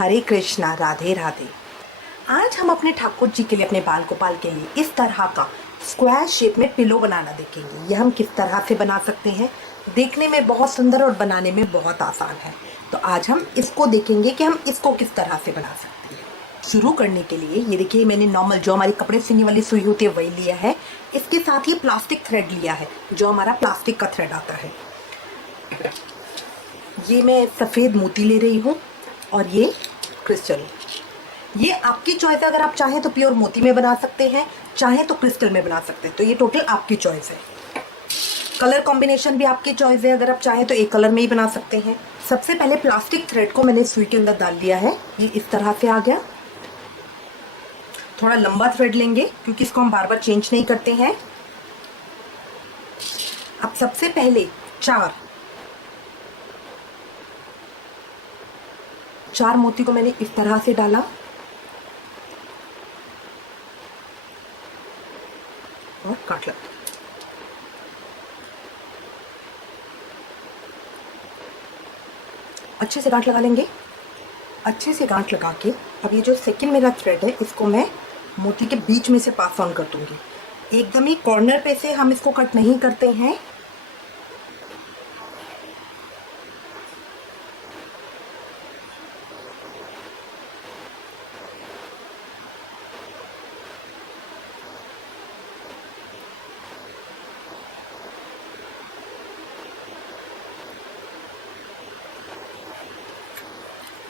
हरे कृष्णा, राधे राधे। आज हम अपने ठाकुर जी के लिए, अपने बाल गोपाल के लिए इस तरह का स्क्वायर शेप में पिलो बनाना देखेंगे। ये हम किस तरह से बना सकते हैं। देखने में बहुत सुंदर और बनाने में बहुत आसान है। तो आज हम इसको देखेंगे कि हम इसको किस तरह से बना सकते हैं। शुरू करने के लिए ये देखिए, मैंने नॉर्मल जो हमारी कपड़े सिलने वाली सुई होती है वही लिया है। इसके साथ ही प्लास्टिक थ्रेड लिया है, जो हमारा प्लास्टिक का थ्रेड आता है। ये मैं सफ़ेद मोती ले रही हूँ और ये क्रिस्टल। ये आपकी चॉइस है, अगर आप चाहें तो प्योर मोती में बना सकते हैं, चाहें तो क्रिस्टल में बना सकते हैं। तो ये टोटल आपकी चॉइस है। कलर कॉम्बिनेशन भी आपकी चॉइस है, अगर आप चाहें तो एक कलर में ही बना सकते हैं। सबसे पहले प्लास्टिक थ्रेड को मैंने सुई के अंदर डाल लिया है। ये इस तरह से आ गया। थोड़ा लंबा थ्रेड लेंगे क्योंकि इसको हम बार बार चेंज नहीं करते हैं। अब सबसे पहले चार मोती को मैंने इस तरह से डाला और काट लगा। अच्छे से गांठ लगा लेंगे। अच्छे से गांठ लगा के अब ये जो सेकंड मेरा थ्रेड है, इसको मैं मोती के बीच में से पास ऑन कर दूंगी। एकदम ही कॉर्नर पे से हम इसको कट नहीं करते हैं।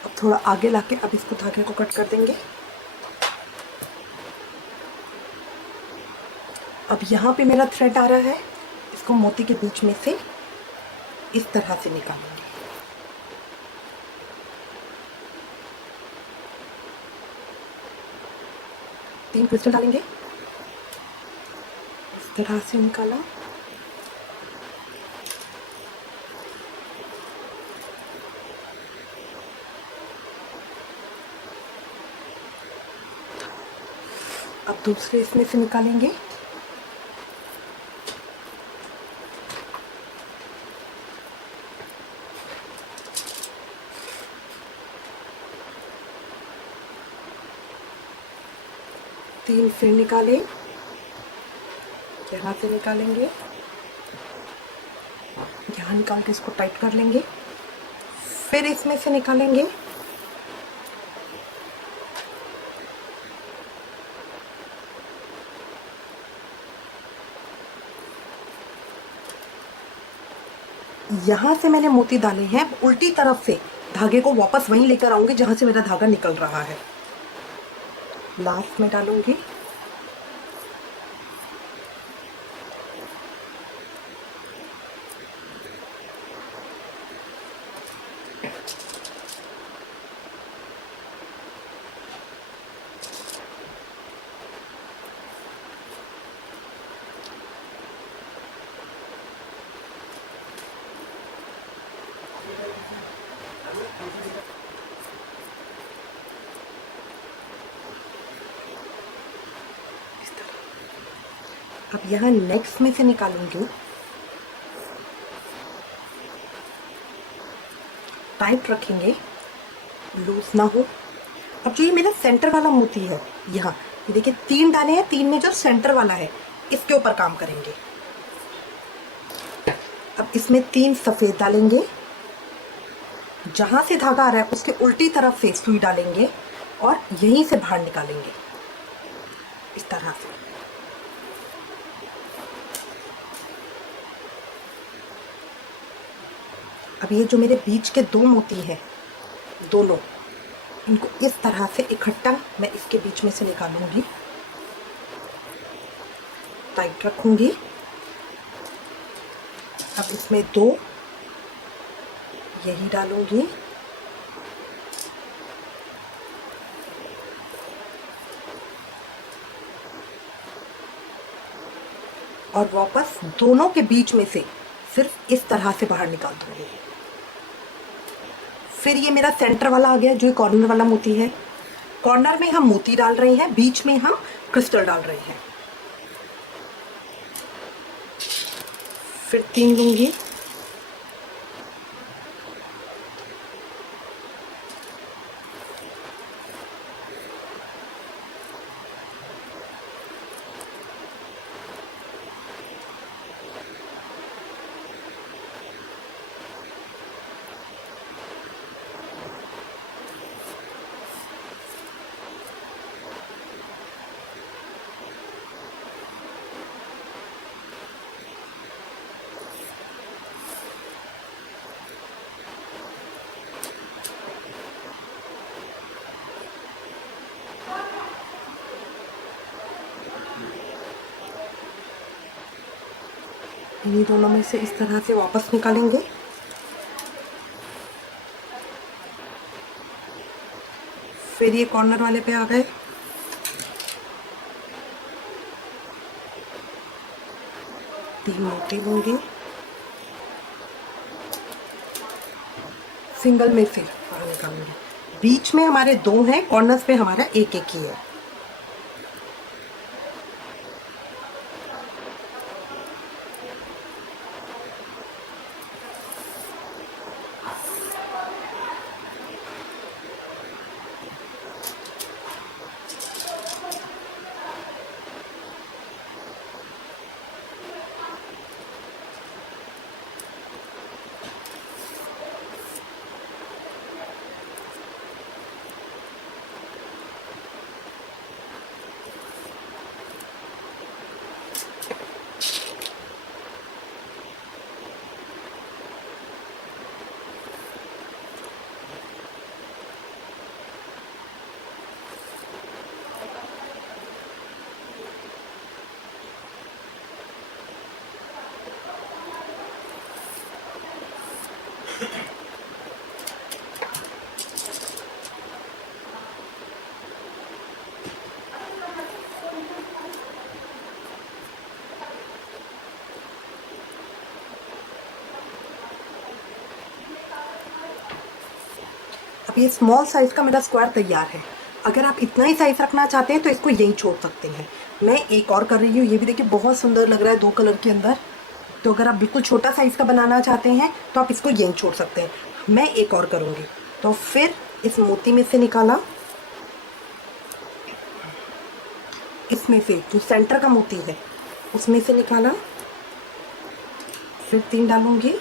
अब थोड़ा आगे लाके अब इसको धागे को कट कर देंगे। अब यहाँ पे मेरा थ्रेड आ रहा है, इसको मोती के बीच में से इस तरह से निकालेंगे। तीन क्रिस्टल डालेंगे, इस तरह से निकाला। अब दूसरे इसमें से निकालेंगे। तीन फिर निकालें, यहाँ से निकालेंगे, यहाँ निकाल के इसको टाइट कर लेंगे। फिर इसमें से निकालेंगे। यहाँ से मैंने मोती डाले हैं, उल्टी तरफ से धागे को वापस वहीं लेकर आऊंगी जहाँ से मेरा धागा निकल रहा है। लास्ट में डालूंगी। अब यहाँ नेक्स्ट में से निकालूंगी। टाइट रखेंगे, लूज ना हो। अब जो ये मेरा सेंटर वाला मोती है, यहाँ ये देखिए तीन दाने हैं, तीन में जो सेंटर वाला है इसके ऊपर काम करेंगे। अब इसमें तीन सफेद डालेंगे, जहां से धागा आ रहा है उसके उल्टी तरफ से सुई डालेंगे और यहीं से बाहर निकालेंगे इस तरह से। अब ये जो मेरे बीच के दो मोती हैं, दोनों, इनको इस तरह से इकट्ठा मैं इसके बीच में से निकालूंगी। टाइट रखूंगी। अब इसमें दो यही डालूंगी। और वापस दोनों के बीच में से सिर्फ इस तरह से बाहर निकाल दूंगी। फिर ये मेरा सेंटर वाला आ गया, जो कॉर्नर वाला मोती है। कॉर्नर में हम मोती डाल रहे हैं, बीच में हम क्रिस्टल डाल रहे हैं। फिर तीन लूंगी। इन्हीं दोनों में से इस तरह से वापस निकालेंगे। फिर ये कॉर्नर वाले पे आ गए। तीन मोती लूंगी, सिंगल में से बाहर निकालूंगी। बीच में हमारे दो हैं, कॉर्नर्स पे हमारा एक एक ही है। अब ये स्मॉल साइज का मेरा स्क्वायर तैयार है। अगर आप इतना ही साइज रखना चाहते हैं तो इसको यही छोड़ सकते हैं। मैं एक और कर रही हूँ, ये भी देखिए बहुत सुंदर लग रहा है दो कलर के अंदर। तो अगर आप बिल्कुल छोटा साइज का बनाना चाहते हैं तो आप इसको यही छोड़ सकते हैं। मैं एक और करूँगी। तो फिर इस मोती में से निकाला, इसमें से जो सेंटर का मोती है उसमें से निकाला, फिर तीन डालूंगी।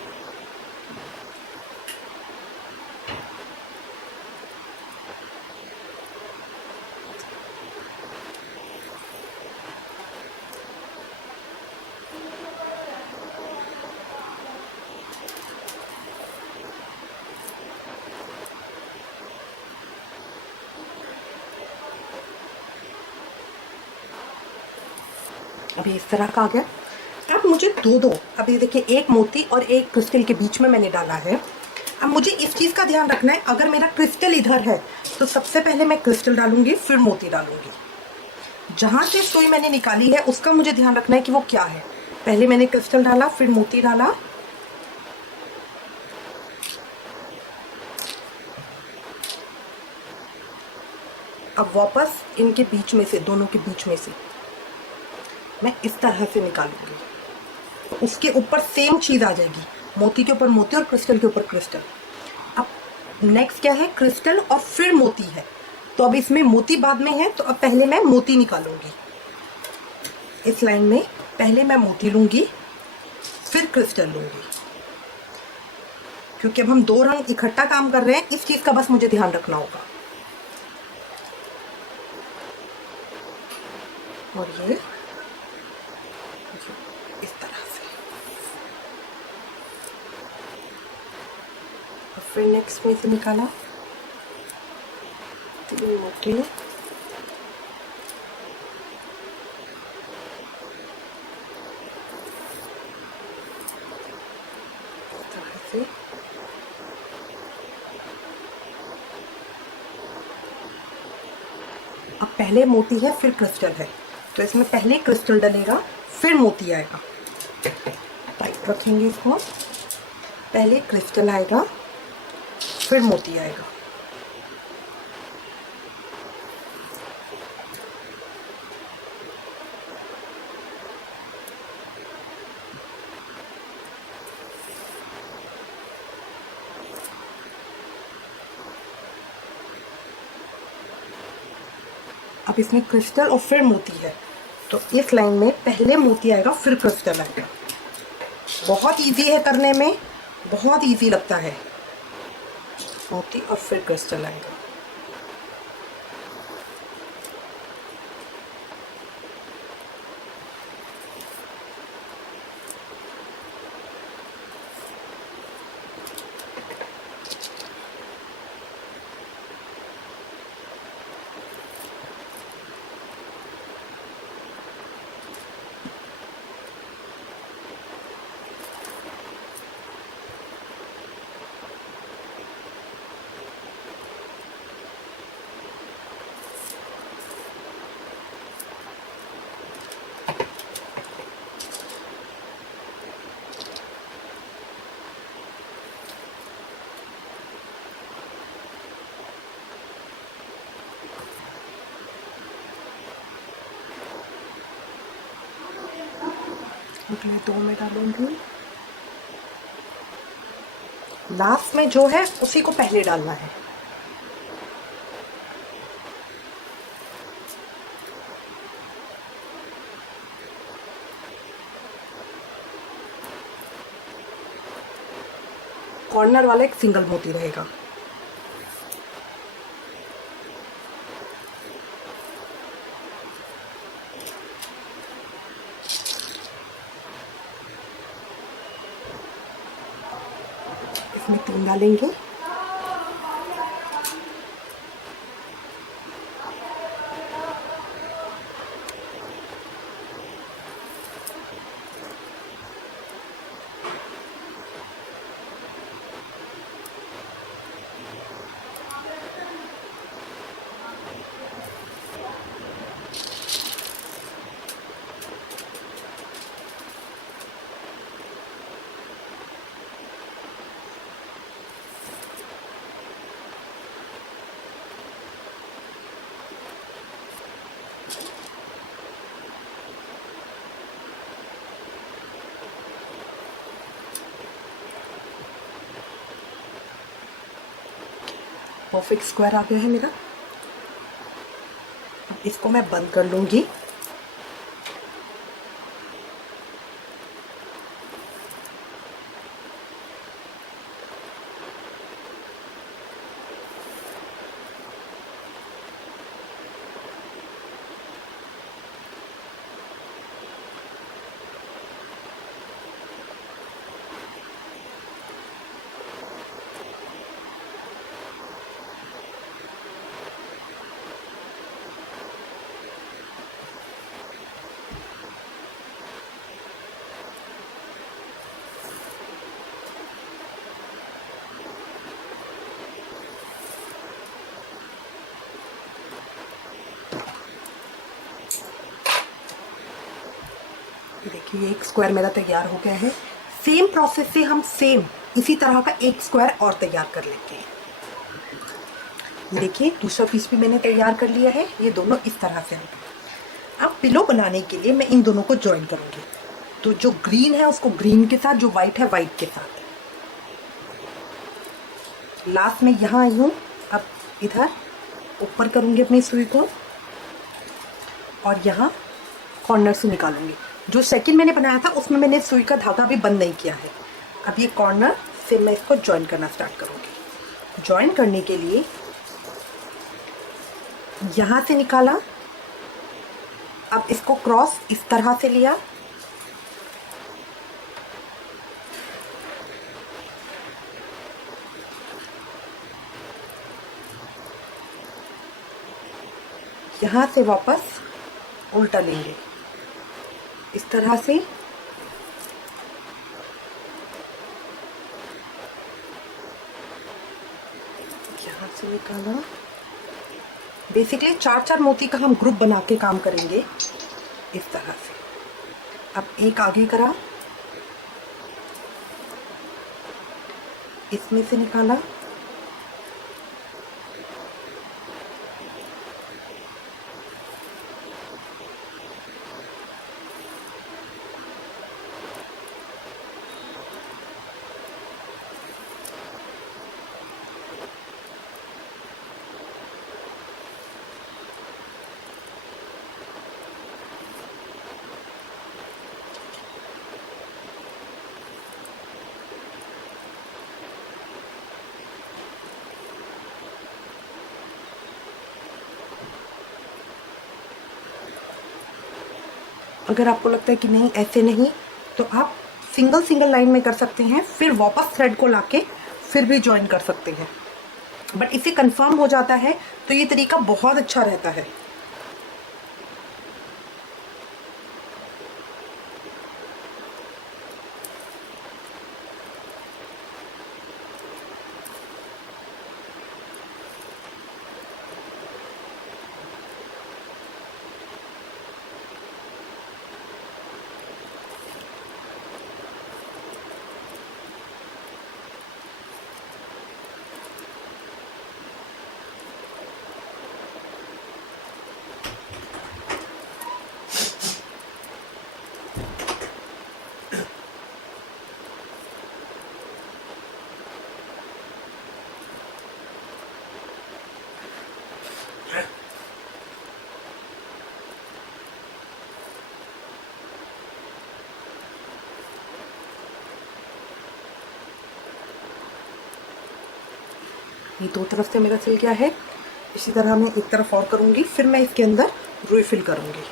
अभी इस तरह का आ गया। अब मुझे दो अभी देखिए एक मोती और एक क्रिस्टल के बीच में मैंने डाला है। अब मुझे इस चीज़ का ध्यान रखना है, अगर मेरा क्रिस्टल इधर है तो सबसे पहले मैं क्रिस्टल डालूंगी, फिर मोती डालूंगी। जहाँ से सुई मैंने निकाली है उसका मुझे ध्यान रखना है कि वो क्या है। पहले मैंने क्रिस्टल डाला, फिर मोती डाला। अब वापस इनके बीच में से, दोनों के बीच में से मैं इस तरह से निकालूंगी। तो उसके ऊपर सेम चीज़ आ जाएगी, मोती के ऊपर मोती और क्रिस्टल के ऊपर क्रिस्टल। अब नेक्स्ट क्या है, क्रिस्टल और फिर मोती है। तो अब इसमें मोती बाद में है, तो अब पहले मैं मोती निकालूंगी। इस लाइन में पहले मैं मोती लूंगी, फिर क्रिस्टल लूंगी, क्योंकि अब हम दो रंग इकट्ठा काम कर रहे हैं। इस चीज़ का बस मुझे ध्यान रखना होगा। और ये इस तरह से। और फिर नेक्स्ट में से निकाला, तीन मोती, इस तरह से। अब पहले मोती है फिर क्रिस्टल है, तो इसमें पहले क्रिस्टल डलेगा फिर मोती आएगा। टाइट रखेंगे इसको। पहले क्रिस्टल आएगा फिर मोती आएगा। अब इसमें क्रिस्टल और फिर मोती है, तो इस लाइन में पहले मोती आएगा फिर क्रिस्टल आएगा। बहुत इजी है करने में, बहुत इजी लगता है। मोती और फिर क्रिस्टल आएगा। अगले दो में डालूंगी। लास्ट में जो है उसी को पहले डालना है। कॉर्नर वाला एक सिंगल मोती रहेगा। इसमें 3 डालेंगे। परफेक्ट स्क्वायर आ गया है मेरा। अब इसको मैं बंद कर लूंगी। देखिए एक स्क्वायर मेरा तैयार हो गया है। सेम प्रोसेस से हम सेम इसी तरह का एक स्क्वायर और तैयार कर लेते हैं। ये देखिए दूसरा पीस भी मैंने तैयार कर लिया है। ये दोनों इस तरह से हैं। अब पिलो बनाने के लिए मैं इन दोनों को ज्वाइन करूंगी। तो जो ग्रीन है उसको ग्रीन के साथ, जो वाइट है वाइट के साथ। लास्ट में यहाँ आई हूँ। अब इधर ऊपर करूंगी अपनी सुई को और यहाँ कॉर्नर से निकालूंगी। जो सेकंड मैंने बनाया था उसमें मैंने सुई का धागा भी बंद नहीं किया है। अब ये कॉर्नर से मैं इसको ज्वाइन करना स्टार्ट करूंगी। ज्वाइन करने के लिए यहाँ से निकाला। अब इसको क्रॉस इस तरह से लिया। यहाँ से वापस उल्टा लेंगे इस तरह से। यहाँ से निकाला। बेसिकली 4-4 मोती का हम ग्रुप बना के काम करेंगे इस तरह से। अब एक आगे करा, इसमें से निकाला। अगर आपको लगता है कि नहीं ऐसे नहीं, तो आप सिंगल सिंगल लाइन में कर सकते हैं, फिर वापस थ्रेड को लाके फिर भी ज्वाइन कर सकते हैं। बट इसे कंफर्म हो जाता है तो ये तरीका बहुत अच्छा रहता है। ये दो तरफ से मेरा सिल गया है। इसी तरह मैं एक तरफ और करूँगी, फिर मैं इसके अंदर रुई फिल करूँगी।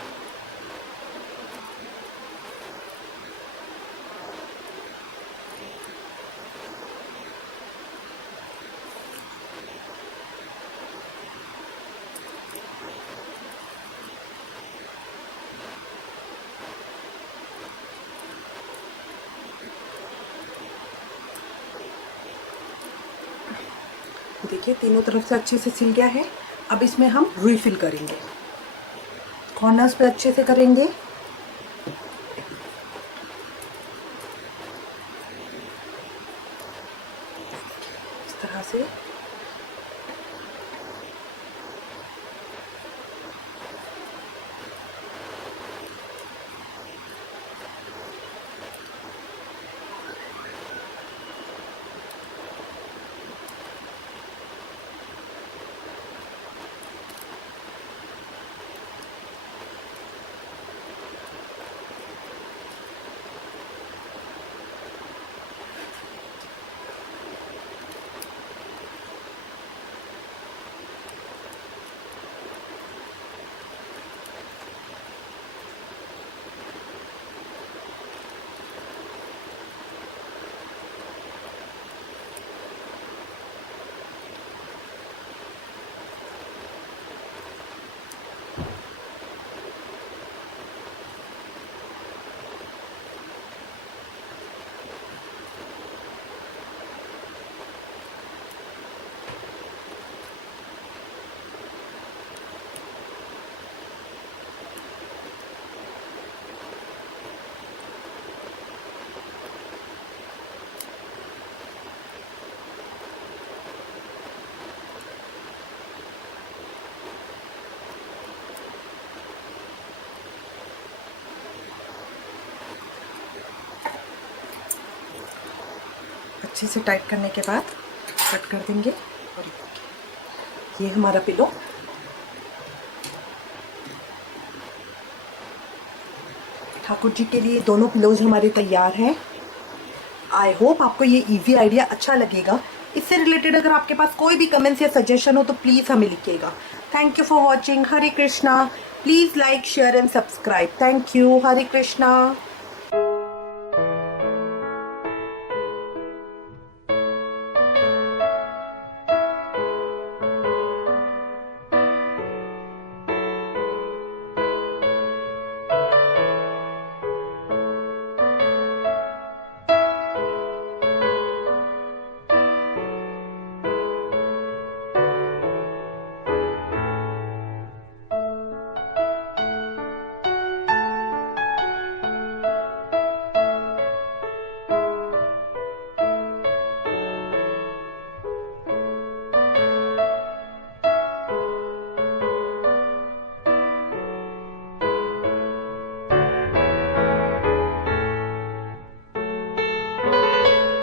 देखिए तीनों तरफ से अच्छे से सिल गया है। अब इसमें हम रुई फिल करेंगे, कॉर्नर्स पे अच्छे से करेंगे। इस तरह से अच्छे से टाइट करने के बाद कट कर देंगे। और ये हमारा पिलो ठाकुर जी के लिए दोनों पिलोज हमारे तैयार हैं। आई होप आपको ये इजी आइडिया अच्छा लगेगा। इससे रिलेटेड अगर आपके पास कोई भी कमेंट्स या सजेशन हो तो प्लीज़ हमें लिखिएगा। Thank you for watching. Hare Krishna. Please like share and subscribe. Thank you. Hare Krishna.